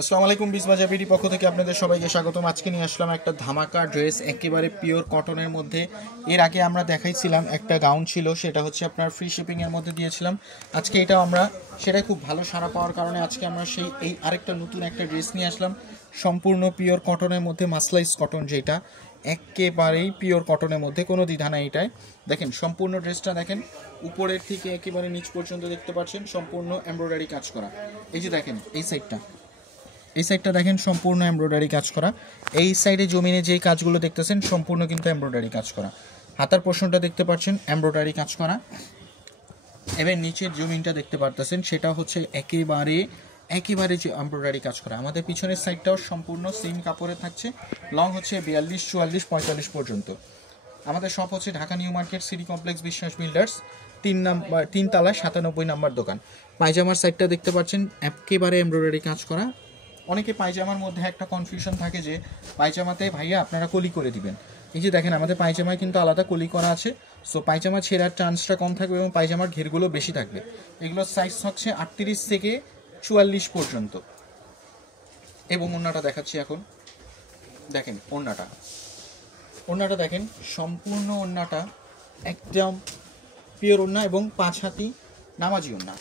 আসসালামু আলাইকুম বিসবাজার বিডি পক্ষ থেকে আপনাদের সবাইকে স্বাগতম। আজকে নিয়ে আসলাম একটা ধামাকা ড্রেস, একেবারে পিওর কটনের মধ্যে। এর আগে আমরা দেখাইছিলাম একটা গাউন ছিল, সেটা হচ্ছে আপনার ফ্রি শিপিংয়ের মধ্যে দিয়েছিলাম। আজকে এটাও আমরা সেটাই খুব ভালো সাড়া পাওয়ার কারণে আজকে আমরা এই আরেকটা নতুন একটা ড্রেস নিয়ে আসলাম, সম্পূর্ণ পিওর কটনের মধ্যে, মাসলাইজ কটন, যেটা একেবারেই পিওর কটনের মধ্যে, কোনো দ্বিধা নাই এটাই। দেখেন সম্পূর্ণ ড্রেসটা দেখেন, উপরের থেকে একেবারে নিচ পর্যন্ত দেখতে পাচ্ছেন সম্পূর্ণ এমব্রয়ডারি কাজ করা। এই যে দেখেন এই সাইডটা দেখেন সম্পূর্ণ এমব্রয়ডারি কাজ করা। এই সাইডে জমিনে যেই কাজগুলো দেখতেছেন সম্পূর্ণ কিন্তু এমব্রয়ডারি কাজ করা। হাতার পোর্শনটা দেখতে পাচ্ছেন এমব্রয়ডারি কাজ করা। এবার নিচের জমিনটা দেখতে পারতেছেন, সেটা হচ্ছে একেবারে যে এমব্রয়ডারি কাজ করা। আমাদের পিছনের সাইডটাও সম্পূর্ণ সেম কাপড়ে থাকছে। লং হচ্ছে 42, 44, 45 পর্যন্ত। আমাদের শপ হচ্ছে Dhaka new market, city complex, বিশ্বাস বিল্ডার্স, 3 তলায় 97 নাম্বার দোকান। পায়জামার সাইডটা দেখতে পাচ্ছেন একেবারে এমব্রয়ডারি কাজ করা। অনেকে পায়জামার মধ্যে একটা কনফিউশন থাকে যে পায়জামাতে ভাইয়া আপনারা কলি করে দিবেন। এই যে দেখেন আমাদের পায়জামায় কিন্তু আলাদা কলি করা আছে। সো পায়জামা ছেঁড়ার চান্সটা কম থাকবে এবং পায়জামার ঘেরগুলো বেশি থাকবে। এগুলোর সাইজ হচ্ছে 38 থেকে 44 পর্যন্ত। এবং ওড়নাটা দেখাচ্ছি এখন। দেখেন ওড়নাটা দেখেন, সম্পূর্ণ ওড়নাটা একদম পিওর ওড়না এবং 5 হাতি নামাজি ওড়না।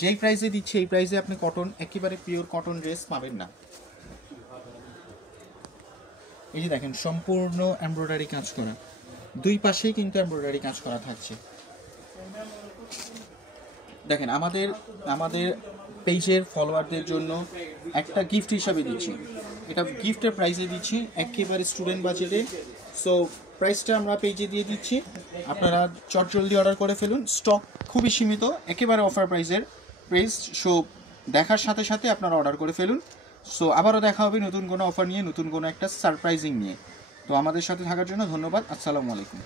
যেই প্রাইসে দিচ্ছে এই প্রাইসে আপনি কটন, একেবারে পিওর কটন ড্রেস পাবেন না। এই যে দেখেন সম্পূর্ণ এমব্রয়ডারি কাজ করা, দুই পাশেই কিন্তু এমব্রয়ডারি কাজ করা থাকছে। দেখেন আমাদের পেজের ফলোয়ারদের জন্য একটা গিফট হিসাবে দিচ্ছি, এটা গিফটের প্রাইসে দিচ্ছি একেবারে স্টুডেন্ট বাজেটে। সো প্রাইসটা আমরা পেজে দিয়ে দিচ্ছি, আপনারা চটজলদি অর্ডার করে ফেলুন। স্টক খুবই সীমিত, একেবারে অফার প্রাইসের প্রাইস। সো দেখার সাথে সাথে আপনারা অর্ডার করে ফেলুন। সো আবারও দেখা হবে নতুন কোনো অফার নিয়ে, নতুন কোনো একটা সারপ্রাইজিং নিয়ে। তো আমাদের সাথে থাকার জন্য ধন্যবাদ। আসসালামু আলাইকুম।